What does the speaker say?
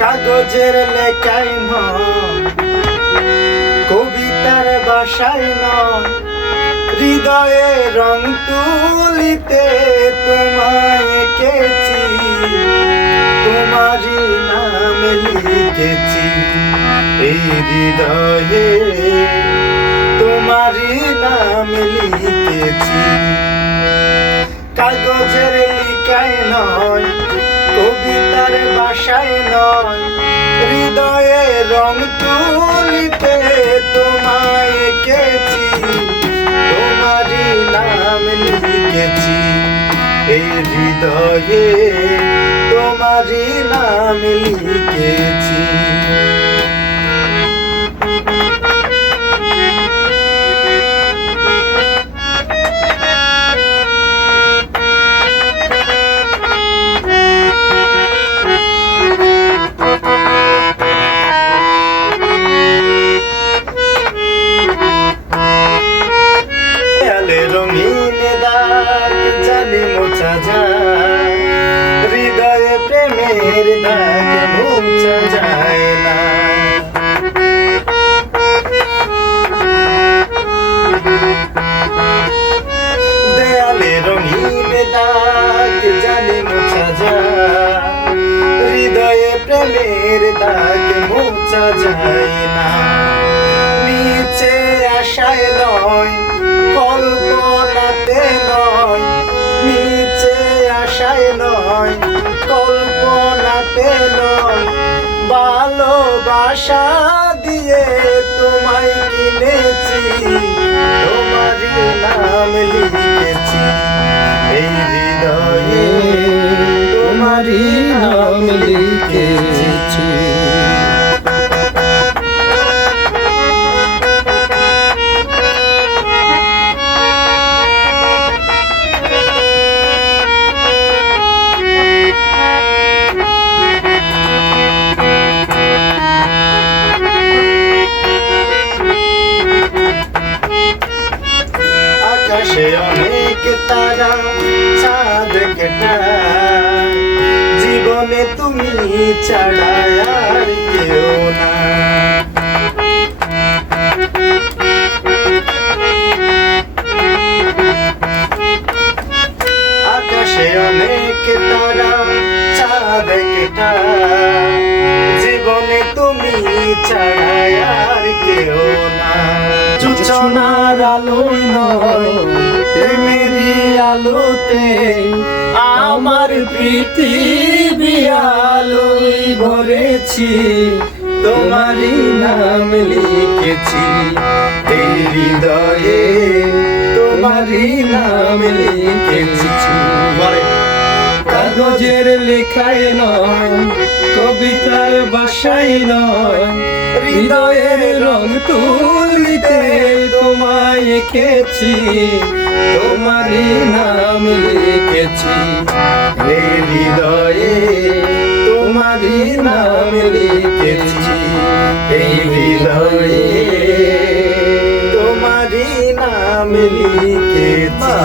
কাগজের লেখায় নয়, কবিতার ভাষায় নয়, হৃদয়ে রং তুলিতে তোমায় এঁকেছি, তোমারই নাম লিখেছি এই হৃদয়ে, তোমারই নাম লিখেছি। কাগজের লেখায় নয়, কবিতার ভাষায় নয়, হৃদয়ে রং তুলিতে তোমায় এঁকেছি, তোমারই নাম লিখেছি এই হৃদয়ে, তোমারই নাম লিখেছি। রঙিন দাগ জানি মোছা যায়, হৃদয়ে প্রেমের দাগ মোছা যায় না। দেয়ালে রঙিন দাগ জানি মোছা যায়, হৃদয়ে প্রেমের দাগ মোছা যায় না। নিচে আশায় নয়, কল্পনাতে নয়, নিচে আশায় নয়, কল্পনাতে নয়, ভালোবাসা দিয়ে তোমায় কিনেছি, তোমারই নাম লিখেছি এই হৃদয়ে, তোমারই নাম লিখেছি। আকাশে অনেক তারা, চাঁদ কেটা, জীবনে তুমি ছাড়া আর কেউ না। আকাশে অনেক তারা, চাঁদ কেটা, জীবনে তুমি ছাড়া আর কেউ না। সূচনার আলোয় নয়, প্রেমেরই আলোতে আমার পৃথিবী আলোয় ভরেছি, তোমারই নাম লিখেছি এই হৃদয়ে, তোমারই নাম লিখেছি। কাগজের লেখায় নয়, কবিতার ভাষায় নয়, হৃদয়ের রং তুলিতে তোমায় এঁকেছি, তোমারই নাম লিখেছি এই হৃদয়ে, তোমারই নাম লিখেছি এই হৃদয়ে, তোমারই নাম লিখেছি।